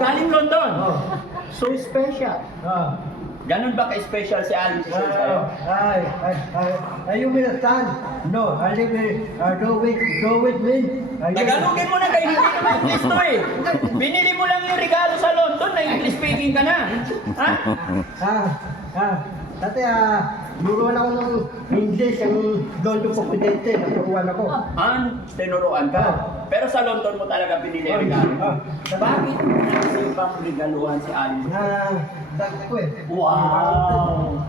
Galing London. Oh. So special. Oh. Ganun ba ka-special si Aling Rochelle sa'yo? You understand? No, I live go with me. Tagalogin mo na kayo, hindi naman English to eh. Binili mo lang yung regalo sa London, na English speaking ka na. Ha? Dati nuruan ako ng English, yung London po Presidente, naturuan ako. Tinuruan ka. Pero sa London mo talaga binili yung regalo. Bakit kasi bang regaluhan si Aling Rochelle? Dati ko eh. Wow!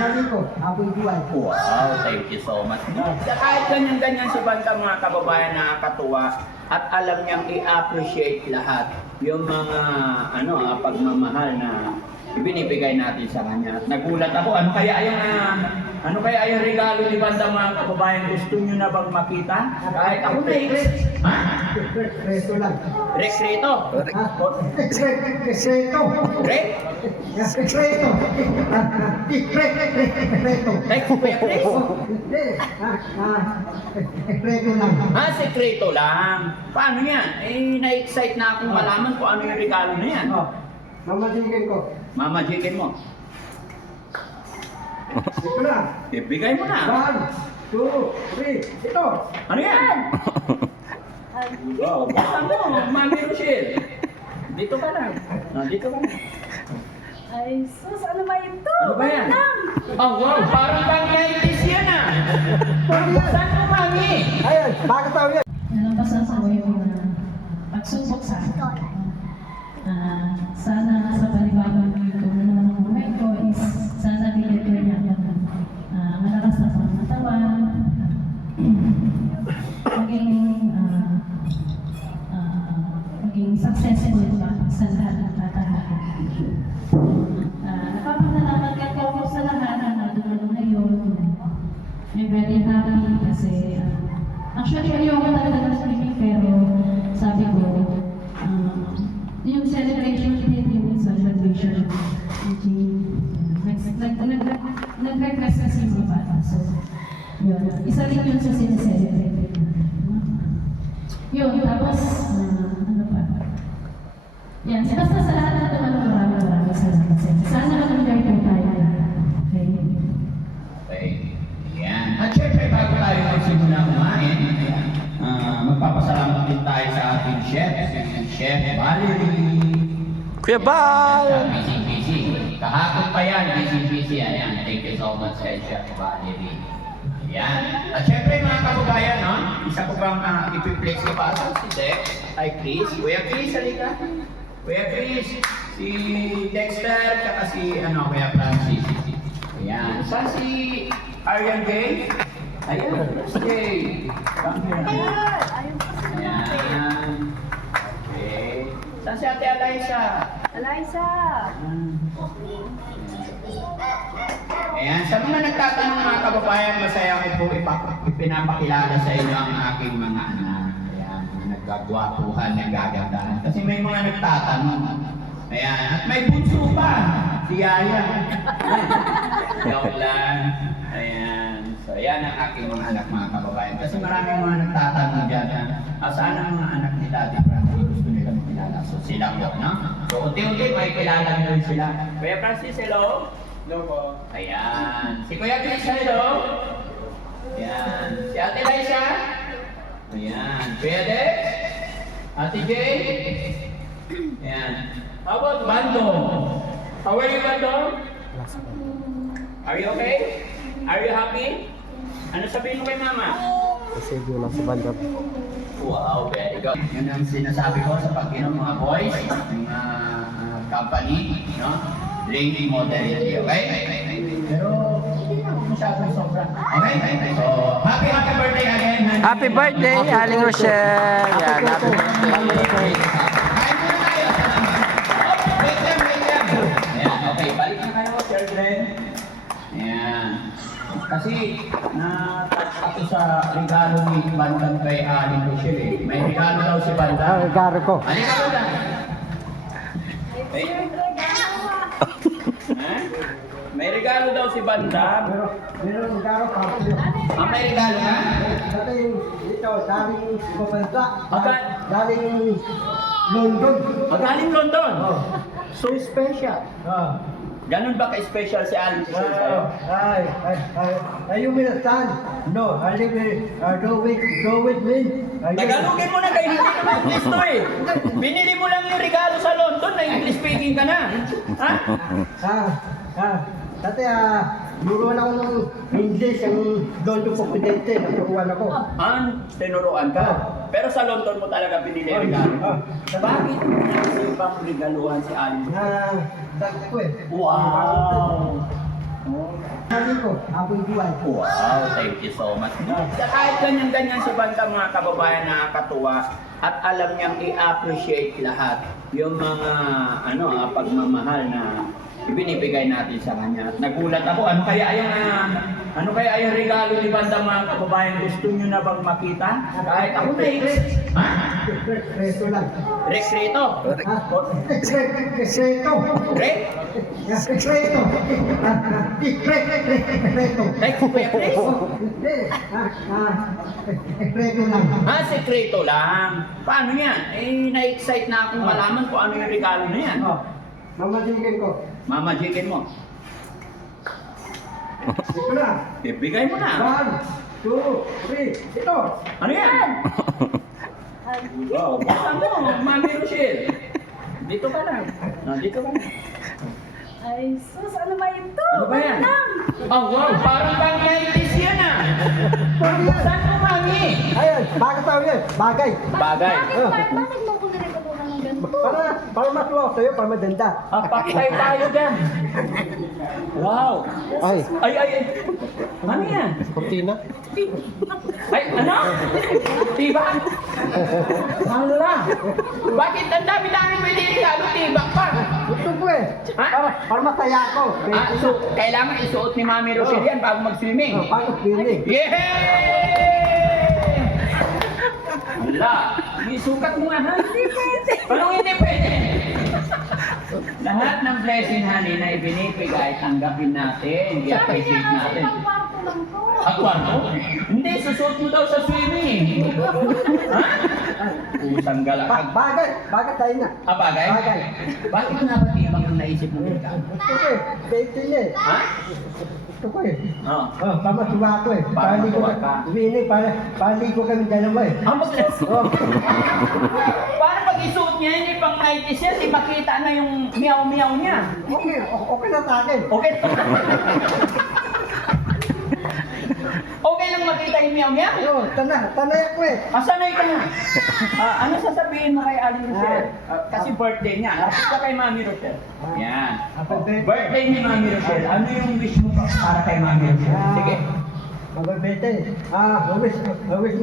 Sabi ko, habang buhay. Wow, thank you so much. Kahit ganyan-ganyan si Banda, mga kababayan, nakakatuwa at alam niyang i-appreciate lahat yung mga pagmamahal na ibinibigay natin sa kanya. At nagulat ako, ano kaya yung regalo ni Banda, mga kababayan? Gusto niyo na bang makita? Kahit ako na Resto lang. Rekreto? Resto. Rek? Sekreto lang. Sekreto lang. Paano yan? Na-excite na akong malaman kung ano yung regalo na yan. Mamajikin ko. Mamajikin mo. Ito na. Ibigay mo na. 1, 2, 3. Ito. Ano yan? Oh, basta mo, Mami Rochelle. Dito ka lang. Dito ka lang. Ay, sus, ano ba ito? Ano ba yan? Oh, wow, parang pang 90s yan ah. Saan mo, Mami? Ayan, bakit tao yan? Nalampasan ko yung pagsubok sa akin. Sana sa panibagong ito na ng buhay ko is sana binigyan niya ako malakas na pangatawan, maging successful sa lahat ng tatahanan. Napapasalamat ka ako sa lahat na natulong ngayon. I'm very happy kasi actually ayoko talaga ng swimming pero sabi ko yung celebration din yung sa graduation nag-request kasi yung bata. So, yun. Isa rin yun sa sineselebrate. Yun, tapos, ano pa? Yan, basta sa lahat na maraming salamat. Sana mag-enjoy po tayo. Okay? Okay. Yan. At syempre, bago tayo magsimula kumain, magpapasalamat din tayo sa ating chef, si Chef Valerie. Kuya Bal! Busy. Kahapon pa yan, busy. Ayan, thank you so much sa Chef Valerie. Ayan. At syempre mga kababayan, no? Isa ko bang ipiplex ko pa si Dex, ay Chris. Kuya Chris, halika. Kuya Chris, si Dexter, tsaka si Kuya Francis. Ayan. Saan si Arian Gay? Ayan, Jay. Come here. Ayan. Okay. Saan si Ate Eliza? Ayan, sa mga nagtatanong mga kababayan, masaya ko po ipinapakilala sa inyo ang aking mga anak. Ayan, naggagwapuhan, naggagandahan. Kasi may mga nagtatanong. Ayan, at may bunso pa, si Yaya. Joke lang. Ayan, so yan ang aking mga anak mga kababayan. Kasi maraming mga nagtatanong dyan. Saan ang mga anak ni Daddy Francis? Gusto nila makilala. So sila po, no? So unti-unti may kilala nyo rin sila. Kuya Francis, hello? Hello po. Ayan. Si Kuya Chris, hello? Ayan. Si Ate Liza? Ayan. Kuya Dex? Ate Jay? Ayan. How about Bandong? How are you, Bandong? Are you okay? Are you happy? Ano sabihin mo kay Mama? Kasi yung nasa banda. Wow, very good. Yun ang sinasabi ko sa pag-inom mga boys, ng company, no? Drinking moderately, okay? Pero, hindi na masyadong sobra. Okay? So, happy birthday again. Happy birthday, Aling Rochelle! Yan, happy birthday. Kain muna tayo. Wait lang. Ayan, okay. Balik na kayo, children. Ayan. Kasi, na-touch ako sa regalo ni Bandang kay Aling Rochelle eh. May regalo daw si Bandang. Regalo ko. Halika ba lang? May regalo daw si Bandang. Meron regalo pa. May regalo ka? Dati dito, daling ibabanda. Okay. Daling London. Magaling London. Oh. So special. Ah. Ganun ba ka-special si Aling Rochelle sa'yo? You will stand. No, I live go with me. Tagalogin mo na kayo, hindi naman English to eh. Binili mo lang yung regalo sa London na English speaking ka na. Ha? Dati, nuruan ako ng English, yung London Presidente, naturuan ako. Tinuruan ka. Pero sa London mo talaga binili yung regalo. Bakit nagsipang regaluhan si Aling? Dati ko eh. Wow! Sabi ko, ako'y buhay. Wow, thank you so much. Kahit ganyan-ganyan si Banda, mga kababayan, nakakatuwa at alam niyang i-appreciate lahat yung mga pagmamahal na ibinibigay natin sa kanya. At nagulat ako, ano kaya yung regalo ni Banda, mga kababayan? Gusto niyo na bang makita? Kahit ako na ha? Resto lang. Rekreto? Resto. Rek? Resto. Resto lang. Sekreto lang. Paano yan? Na-excite na akong malaman kung ano yung regalo na yan. Mamajikin ko. Mamajikin mo. Ito na. Ibigay mo na. 1, 2, 3. Ito. Ano yan? Oh, basta mo, Mami Rochelle. Dito ka lang. Dito ka lang. Ay, sus, ano ba ito? Ano ba yan? Oh, wow, parang bang 90s yan ah. Saan mo, Mami? Ayan, bagay tao yan. Bagay. Bagay. Bakit mo ko niregaluhan ng ganito? Para matuwa ko sa'yo, para maganda. Pakitay tayo dyan. Wow. Ay. Ay. Ano yan? Cortina? Ay, ano? Tibak? Ano lang? Bakit ang dami-dami may regalo tibak pa? Gusto ko eh. Ha? Para masaya ako. So, kailangan isuot ni Mami Rochelle yan bago mag-swimming. Bago feeling. Yay! Wala. Isukat mo nga, ha? Hindi pwede. Anong hindi pwede? Lahat ng blessing, honey, na ibinibigay, tanggapin natin, i-appreciate natin. Kwarto? Hindi, susuot mo daw sa swimming. Ha? Pusang galakag. Bagay tayo na. Bagay? Bagay. Bakit nga ba tibang ang naisip mo ka? Gusto ko eh. Dating eh. Ha? Gusto ko eh. Oo. Para matuwa ako eh. Para matuwa ka. Para ligo kami dalawa eh. Oh. Paano pag isuot niya, hindi pang 90s yan, di makita na yung meow-meow niya. Okay na sa akin. Okay. Okay lang makita yung meow-meow? Oo, tanay ako eh. Sanay ka na. Ano sasabihin mo kay Aling Rochelle? Kasi birthday niya. Lapit ka kay Mami Rochelle. Yan. Birthday ni Mami Rochelle. Ano yung wish mo para kay Mami Rochelle? Sige. Magbabete. Wish mo, wish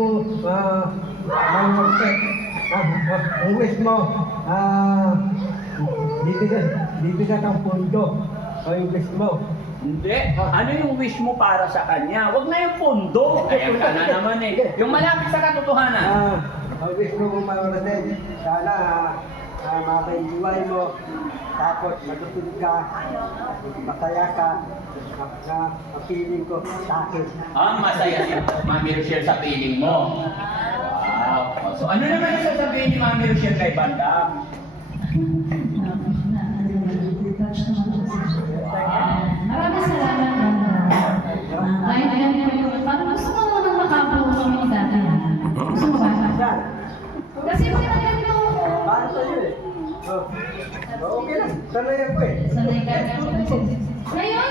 mo, bibigyan ng pondo. Yung wish mo. Hindi. Ano yung wish mo para sa kanya? Huwag na yung pondo. Ayan ka na naman eh. Yung malapit sa katotohanan. Wish mo kung mawalasin. Sana mabay buhay mo. Tapos matutulog ka. Masaya ka. Ang feeling ko sa akin. Masaya si Mami Rochelle sa piling mo. Wow. So ano naman yung sasabihin ni Mami Rochelle kay Banda? Maraming salamat, Banda. Kahit ganito, parang gusto mo nang makapulo kami dati. Gusto mo ba? Kasi pag ganito ako, Para sa'yo eh. Okay lang. Sanay ako eh. sanay ka. Ngayon,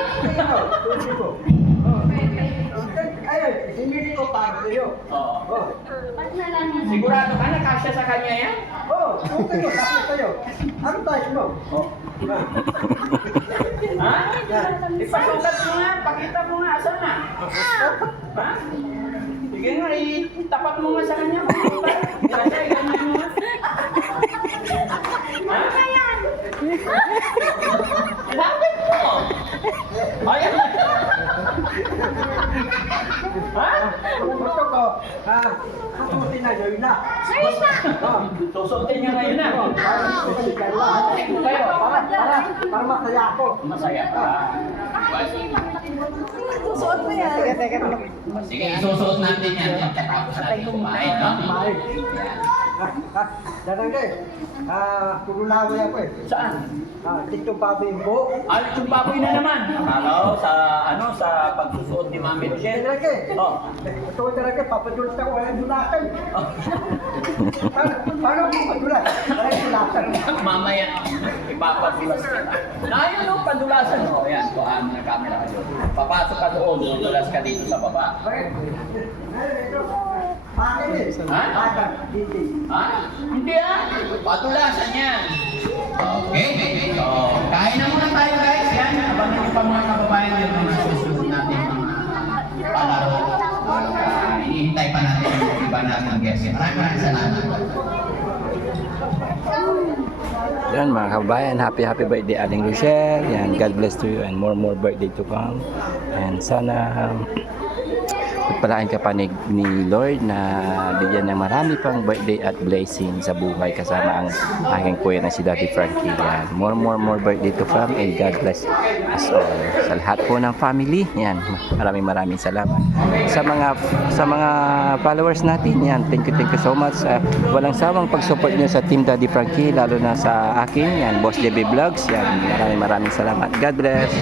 Tuloy ko. Ayun, sinili ko para sa'yo. Oo. pag nalaman mo. Sigurado ka na kasya sa kanya yan? Okay ko, tapos sa'yo. Ano tayo mo? Ha? Ipasukat mo nga, pakita mo nga, asan na? Ha? Sige nga, itapat mo nga sa kanya. Kasi, ganyan mo nga. Ha? Lapit mo! Ayan na. Ha? Gusto ko, susutin na yun na. Susutin niya ngayon na. Para masaya ako. Masaya ka. Susuot mo yan. Sige, isusuot natin yan pagkatapos natin kumain, no? Kumain. Darangay, kurulaway ako eh. Saan? Tito Baboy po. Alit yung baboy na naman. Akala ko sa pagsusuot ni Mami Rochelle. Darangay, Oh. ito darangay, papadulat ako, walang dulatan. Paano ako padulat? Walang dulatan. Mamaya, ipapadulas ka. Ayun no, padulasan mo. Ayan, kuhaan mo ng camera ka doon. Papasok ka doon, dudulas ka dito sa baba. Akin eh. Ha? Akin, hindi. Ha? Hindi Patulasan yan. Okay. So, kain na muna tayo guys. Yan, abangan niyo pa mga kababayan yung mga susunod natin mga palaro. Hinihintay pa natin yung iba natin guys. Maraming salamat. Yan mga kabayan, happy birthday Aling Rochelle. Yan, God bless to you and more birthday to come. And sana pagpalaan ka pa ni Lord na bigyan ng marami pang birthday at blessing sa buhay kasama ang aking kuya na si Daddy Frankie. Yan, more birthday to come and God bless us all. Sa lahat po ng family, yan, maraming salamat. Sa mga followers natin, yan, thank you so much. Walang sawang pag-support nyo sa Team Daddy Frankie, lalo na sa akin, yan, Boss JB Vlogs, yan, maraming salamat. God bless.